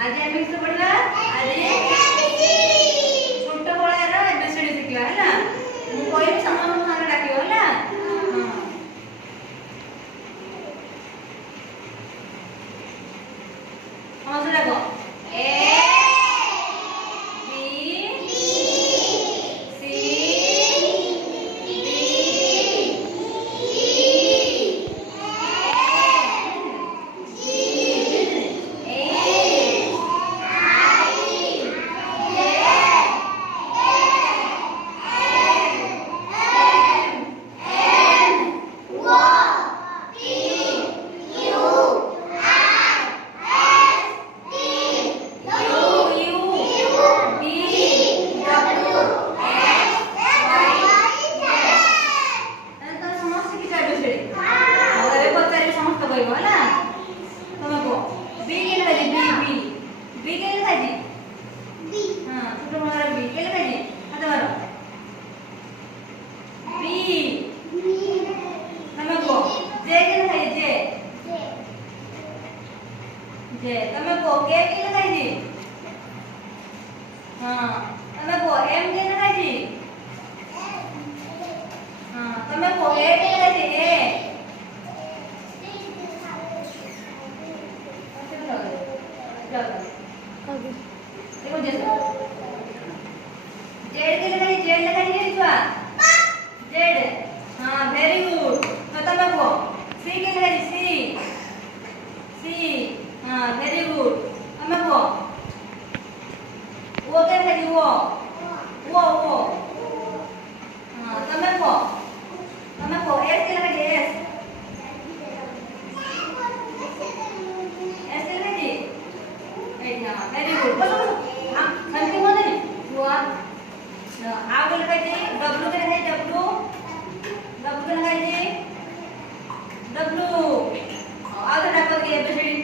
आज आम्ही कसं पडला आधी छोट गोळ्यार एबीसीडी शिकला है ना मु कोई समाज मार डाकियो है ना हां से देखो ए તમે કો કે કે લખાઈ દી હા તમે કો એમ કે લખાઈ દી હા તમે કો એ કે લખાઈ દી એ देखो जैसे जेड के लगाई दी छुआ जेड हां वेरी गुड तो તમે કો सी के लगाई दी सी हाँ वेरी गुड हमें वो क्या है वो हाँ तमें एस के लगा एस एस के लगा दी हाँ वेरी गुड बोलो हाँ समझी बोले वो आगे लगा दी डब्ल्यू के लगा डब्ल्यू के लगा दी डब्ल्यू आगे डाल के एबीसीडी